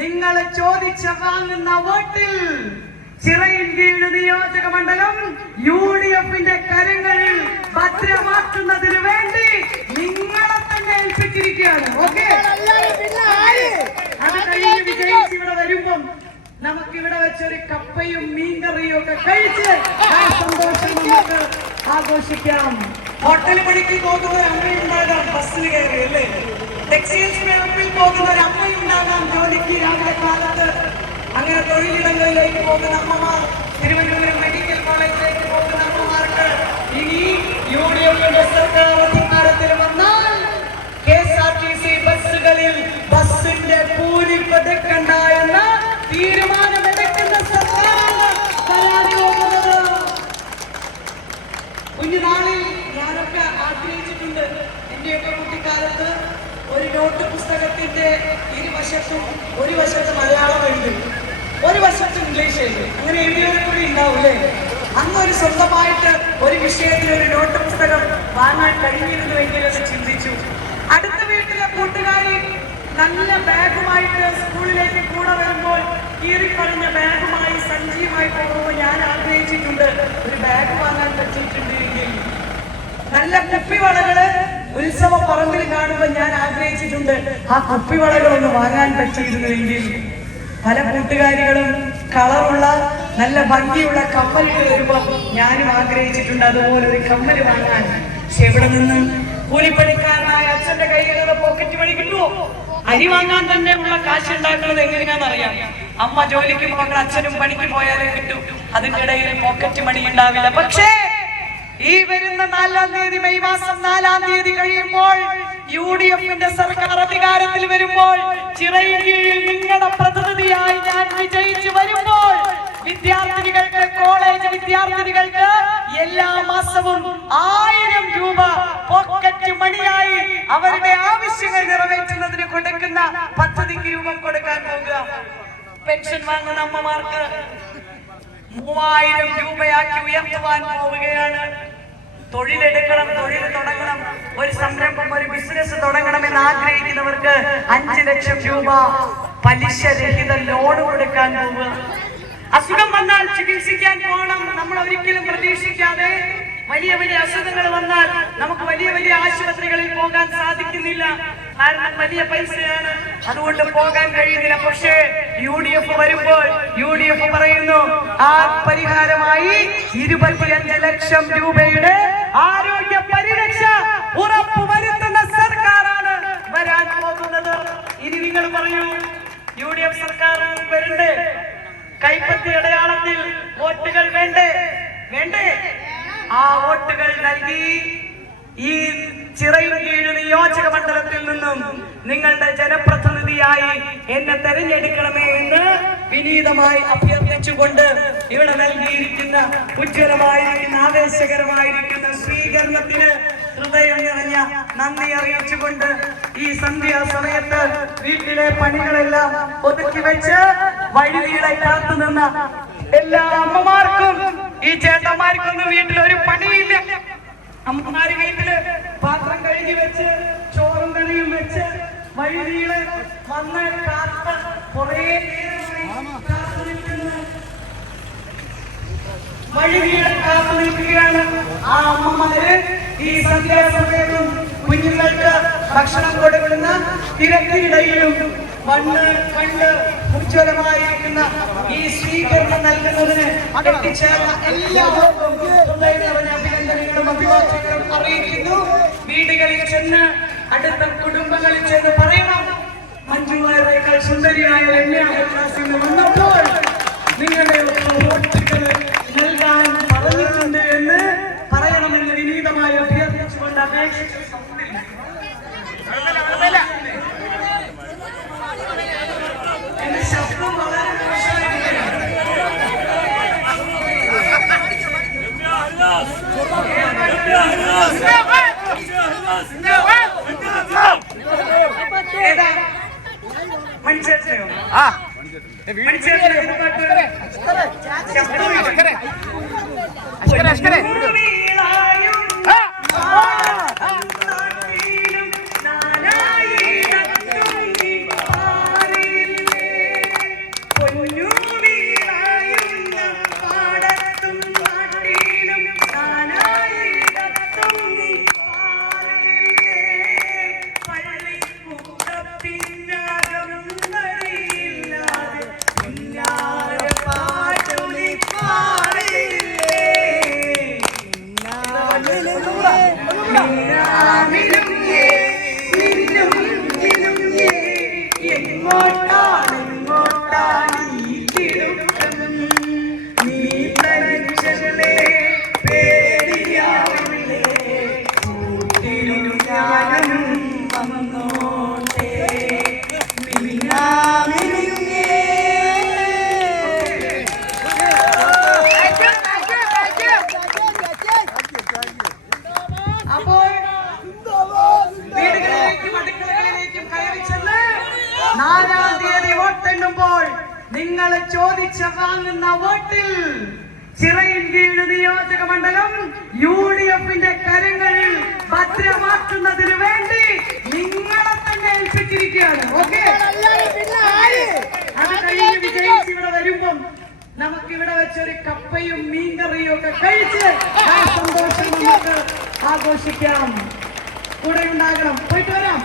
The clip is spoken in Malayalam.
നിങ്ങൾ ചോദിച്ച വാങ്ങുന്ന വോട്ടിൽ ചിറയിൻകീഴ് നിയോജക മണ്ഡലം UDFന്റെ കരങ്ങളിൽ ഭദ്രമാക്കുന്നതിന് വേണ്ടി നിങ്ങളെ തന്നെ ഏൽപ്പിച്ചിരിക്കുകയാണ്. ഓക്കെ, അത് കഴിഞ്ഞ് വിജയിച്ച് ഇവിടെ വരുമ്പം നമുക്കിവിടെ വെച്ചൊരു കപ്പയും മീൻകറിയും ഒക്കെ കഴിച്ച് സന്തോഷം നമുക്ക് ആഘോഷിക്കാം. ഹോട്ടൽ പണിക്ക് പോകുന്ന ഒരു അമ്മയുണ്ടാകാം, ബസ്സിൽ കയറി അല്ലേ. ടെക്സ്റ്റൈൽസ് മേഖലയിൽ പോകുന്ന ഒരു അമ്മയുണ്ടാകാം ജോലിക്ക് രാവിലെ കാലത്ത്. അങ്ങനെ തൊഴിലിടങ്ങളിലേക്ക് പോകുന്ന അമ്മമാർ, തിരുവനന്തപുരം മെഡിക്കൽ കോളേജിലേക്ക് പോകുന്ന അമ്മമാർക്ക് ഇനി UDFന്റെ സർക്കാർ അധികാരത്തിൽ വന്നാൽ KSRTC ബസ്സുകളിൽ ബസ്സിന്റെ കൂലി പതിക്കണ്ട എന്ന തീരുമാനമെടുക്കുന്ന സർക്കാരാണ് വരാൻ പോകുന്നത്. കുഞ്ഞുനാളിൽ ഞാനൊക്കെ ആഗ്രഹിച്ചിട്ടുണ്ട്, എന്റെയൊക്കെ കുട്ടിക്കാലത്ത് ഒരു നോട്ട് പുസ്തകത്തിന്റെ ഇരുവശത്തും ഒരു വശത്ത് മലയാളം എഴുതും, ഒരു വശത്ത് ഇംഗ്ലീഷ് എഴുതും. അങ്ങനെ എഴുതിയവരെ കൂടി ഉണ്ടാവൂലേ? അന്ന് ഒരു സ്വന്തമായിട്ട് ഒരു വിഷയത്തിന് ഒരു നോട്ട് പുസ്തകം വാങ്ങാൻ കഴിഞ്ഞിരുന്നുവെങ്കിൽ എന്ന് ചിന്തിച്ചു. അടുത്ത വീട്ടിലെ കൂട്ടുകാരി നല്ല ബാഗുമായിട്ട് സ്കൂളിലേക്ക് കൂടെ വരുമ്പോൾ കീറിക്കളഞ്ഞ ബാഗുമായി സഞ്ചിയുമായി പോകുമ്പോൾ ഞാൻ ആഗ്രഹിച്ചിട്ടുണ്ട് ഒരു ബാഗ് വാങ്ങാൻ പറ്റിയിട്ടുണ്ട് എങ്കിൽ. നല്ല കുപ്പിവളകള് ഉത്സവ പറമ്പിൽ കാണുമ്പോൾ ഞാൻ ആഗ്രഹിച്ചിട്ടുണ്ട് ആ കുപ്പിവളകളൊന്ന് വാങ്ങാൻ പറ്റിയിരുന്നുവെങ്കിൽ. പല കൂട്ടുകാരികളും കളറുള്ള നല്ല ഭംഗിയുള്ള കമ്മലിട്ട് വരുമ്പോൾ ഞാനും ആഗ്രഹിച്ചിട്ടുണ്ട് അതുപോലെ ഒരു കമ്മല് വാങ്ങാൻ. പക്ഷെ എവിടെ നിന്നും കൂലിപ്പണിക്കാരനായ അച്ഛന്റെ കൈകളിൽ പോക്കറ്റ് മണി കിട്ടുമോ? അരി വാങ്ങാൻ തന്നെ ഉള്ള കാശ് ഉണ്ടാക്കുന്നത് എങ്ങനെയാണെന്നറിയാം. അമ്മ ജോലിക്ക് പോകണം, അച്ഛനും പണിക്ക് പോയാലേ കിട്ടും. അതിന്റെ ഇടയിൽ പോക്കറ്റ് മണി ഉണ്ടാവില്ല. പക്ഷേ ഈ വരുന്ന 4-ാം തീയതി, മെയ് മാസം 4-ാം തീയതി കഴിയുമ്പോൾ UDFന്റെ സർക്കാർ അധികാരത്തിൽ വരുമ്പോൾ, ചിറയിൻകീഴിൽ നിങ്ങളുടെ പ്രതിനിധിയായി ഞാൻ വിജയിച്ചു വരുമ്പോൾ വിദ്യാർത്ഥിനികൾക്ക്, കോളേജ് വിദ്യാർത്ഥിനികൾക്ക് എല്ലാ മാസവും 1000 രൂപ പോക്കറ്റ് മണിയായി അവരുടെ ആവശ്യങ്ങൾ നിറവേറ്റുന്നതിന് കൊടുക്കുന്ന പദ്ധതിക്ക് രൂപം കൊടുക്കാൻ പോകുക. പെൻഷൻ വാങ്ങുന്ന അമ്മമാർക്ക് 3000 രൂപയാക്കി ഉയർത്തുവാൻ പോവുകയാണ്. തൊഴിലെടുക്കണം, തൊഴിൽ തുടങ്ങണം, ഒരു സംരംഭം, ഒരു ബിസിനസ് തുടങ്ങണമെന്ന് ആഗ്രഹിക്കുന്നവർക്ക് 5 ലക്ഷം രൂപ പലിശരഹിത ലോൺ കൊടുക്കാൻ പോവുക. അസുഖം വന്നാൽ ചികിത്സിക്കാൻ പോകണം. നമ്മൾ ഒരിക്കലും പ്രതീക്ഷിക്കാതെ വലിയ വലിയ അസുഖങ്ങൾ വന്നാൽ നമുക്ക് വലിയ വലിയ ആശുപത്രികളിൽ പോകാൻ സാധിക്കുന്നില്ല. കാരണം വലിയ പൈസയാണ്, അതുകൊണ്ട് പോകാൻ കഴിയുന്നില്ല. പക്ഷേ UDF വരുമ്പോൾ UDF പറയുന്നു ആ പരിഹാരമായി 25 ലക്ഷം രൂപയുടെ ആരോഗ്യ പരിരക്ഷ ഉറപ്പുവരുത്തുന്ന സർക്കാരാണ് വരാൻ പോകുന്നത്. ഇനി നിങ്ങൾ പറയൂ, UDF സർക്കാർ വരണ്ടേ? കൈപ്പത്തി അടയാളത്തിൽ വോട്ടുകൾ വേണ്ടേ? വേണ്ടേ? ആ വോട്ടുകൾ നൽകി ഈ ചിറയിൻകീഴ് നിയോജക മണ്ഡലത്തിൽ നിന്നും നിങ്ങളുടെ ജനപ്രതിനിധിയായി എന്നെ തെരഞ്ഞെടുക്കണമേ എന്ന് വിനീതമായി അഭ്യർത്ഥിച്ചുകൊണ്ട് ഇവിടെ നൽകിയിരിക്കുന്ന ഉജ്ജ്വലമായിരിക്കുന്ന ആവേശകരമായിരിക്കുന്ന സ്വീകരണത്തിന് ഹൃദയം നിറഞ്ഞ നന്ദി അറിയിച്ചുകൊണ്ട് ഈ സന്ധ്യാസമയത്ത് വീട്ടിലെ പണികളെല്ലാം ഒതുക്കി വെച്ച് വഴിനീളെ കാത്തുനിന്ന എല്ലാ അമ്മമാർക്കും, ഈ ചേട്ടന്മാർക്കൊന്നും വീട്ടിൽ ഒരു പണിയില്ല. അമ്മമാര് വീട്ടില് പാത്രം കഴുകി വെച്ച് ചോറും കറിയും വെച്ച് വഴിനീളെ വന്ന് കാത്ത് കുറേ കാത്തു നിൽക്കുകയാണ്. ആ അമ്മമാര് ഈ സന്ധ്യാസമയത്തും കുഞ്ഞുങ്ങൾക്ക് ഭക്ഷണം കൊടുക്കുന്ന തിരക്കിനിടയിലും വണ്ണ് കണ്ട് ഉജ്ജ്വലമായിരിക്കുന്ന ഈ സ്വീകരണം നൽകുന്നതിന് എത്തിച്ചേർന്ന എല്ലാവർക്കും അഭിനന്ദനങ്ങളും അഭിവാദ്യങ്ങളും അറിയിക്കുന്നു. വീടുകളിൽ ചെന്ന്, അടുത്ത കുടുംബങ്ങളിൽ ചെന്ന് പറയണം, മഞ്ജുവായേക്കാൾ സുന്ദരിയായ രമ്യാസിന് വന്നപ്പോൾ നിങ്ങളുടെ വോട്ടുകൾ നൽകാൻ പറഞ്ഞിട്ടുണ്ട് എന്ന് പറയണമെന്ന് വിനീതമായി അഭ്യർത്ഥിച്ചുകൊണ്ട് അപേക്ഷിച്ചു. എന്റെ ശബ്ദം വളരെ മനുഷ്യയോ നിങ്ങൾ ചോദിച്ച വാങ്ങുന്ന വോട്ടിൽ ചിറയിൻകീഴ് നിയോജക മണ്ഡലം UDFന്റെ കരങ്ങളിൽ ഭദ്രമാക്കുന്നതിന് വേണ്ടി നിങ്ങളെ തന്നെ ഏൽപ്പിച്ചിരിക്കുകയാണ്. ഓക്കെ, അത് കഴിഞ്ഞ് വിജയിച്ച് ഇവിടെ വരുമ്പം നമുക്കിവിടെ വെച്ചൊരു കപ്പയും മീൻകറിയും ഒക്കെ കഴിച്ച് ആ സന്തോഷം നമുക്ക് ആഘോഷിക്കാം. കൂടെ ഉണ്ടാകണം. പോയിട്ട് വരാം.